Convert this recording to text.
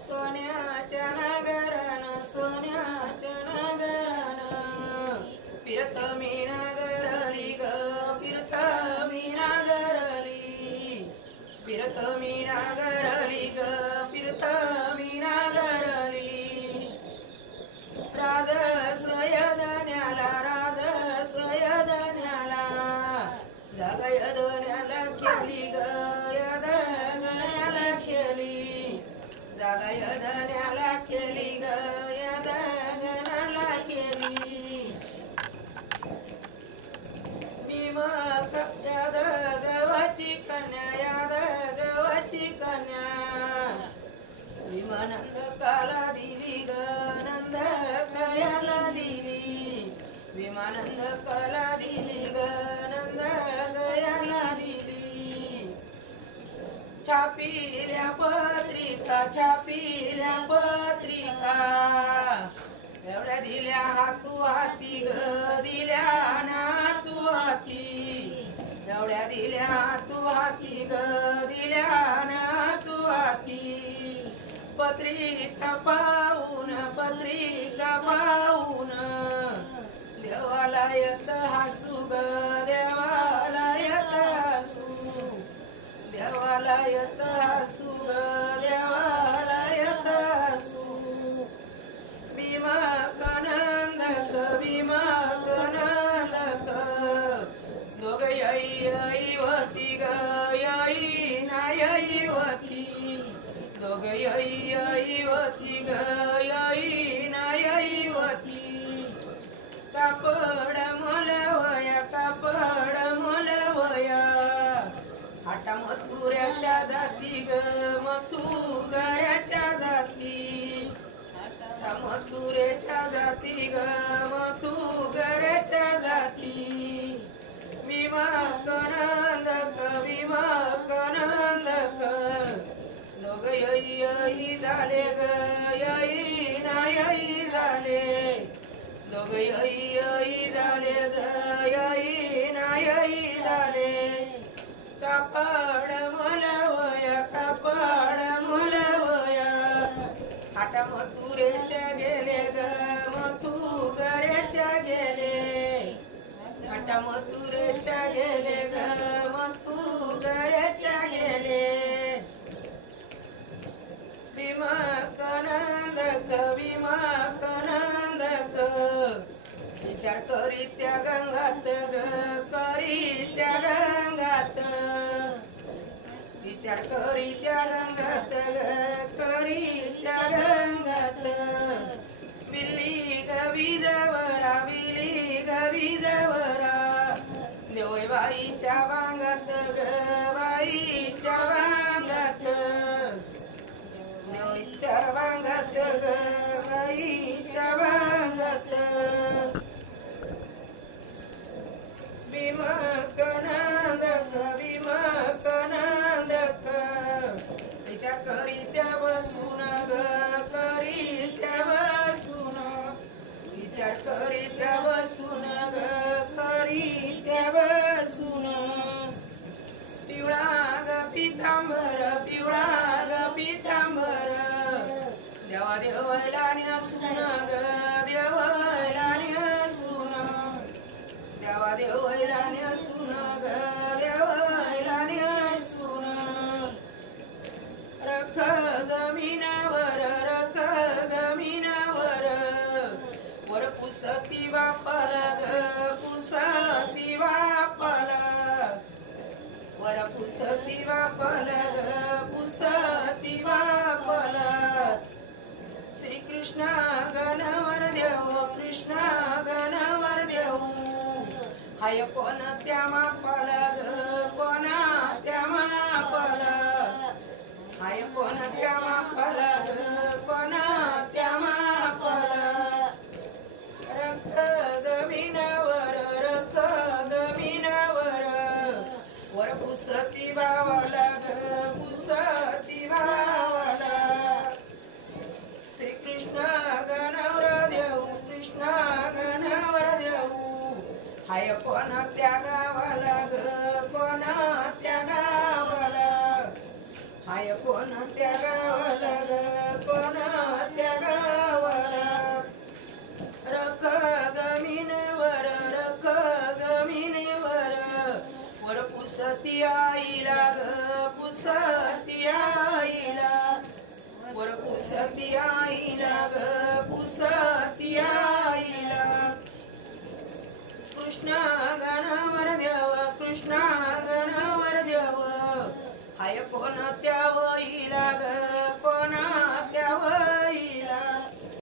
सोन्याच्या नागरानं सोन्याच्या नागरानं फिरतमी नागरली ग फिरतमी नागरली फिरतमी नागरली ग फिरतमी नागरली राज सयदन्याला राज सयदन्याला जागा यदन्याला केली ग यदगन्याला केली जागा यदन्याला केली ग यदगन्याला केली भीम याद गवाची कन्या याद गवाची कन्या भीमानंद काला दिली ग नंद कयाला दिली भीमानंद काला दिली ग नंद कयाला दिली छापिल्या पत्रिका छापिल्या पत्रिका एवढ्या दिल्या हातू हाती ग दिल्या ना तू हाती एवढ्या दिल्या हातू हाती ग दिल्या ना तू हाती पत्रिका पाहून देवाला येत हसू ग देवाला येत हसू देवाला येत हसू ग देवाला येत हसू भीमा कनंदक दोघ यईवती ग यई ना यईवती दोघ यईवती ग यई ना यईवती कापड मोलवया हाटा मथुऱ्याच्या जाती ग मथुगऱ्याच्या जाती मथुरेच्या जाती ग मथुगऱ्याच्या जाती भीमा कनंदक दोघ यई झाले ग यई ना यई झाले दोघ यई झाले ग यई ना यई झाले कापड मोलवया हाटा मथुरेच्या गेले ग मथुगऱ्याच्या गेले हाटा मथुरेच्या गेले ग मथुगऱ्याच्या गेले भीमा कनंदक विचार करी त्या गंगात ग करी त्या गंगात विचार करी त्या गंगात ग करी त्या गंगात बिल्ली ग विजवरा देवय बाईच्या वांगात ग बाईच्या वांगात देवईच्या वांगात ग बाईच्या वांगात भीमा कनंदक विचार करी त्या बसून ग करी त्या बसून विचार करी त्या बसून ग करी त्या बसून पिवळा ग पितांबर देवा देवला न्यासून ग देवला न्यासून देवा देवला न्यासून ग देवला न्यासून रख गमीनावर वर पुसती बापाला ग पुसती बापाला वर पुसती बापाला ग पुसती बापाला श्रीकृष्ण गणवर देव हाय कोण त्या मापाला ग कोणा त्या मापाला हाय कोण त्या मापाला ग कोणा त्या मापाला रख गमीनावर वर पुसती भावाला ग पुसती भावाला श्रीकृष्ण गणवर देव हाय कोण त्या गावाला ग कोण त्या गावाला हाय कोण त्या गावाला ग पुसती आईला ग पुसती आईला वर पुसती आईला ग पुसती आईला कृष्ण गणवर देव कृष्ण गणवर देव हाय कोण त्या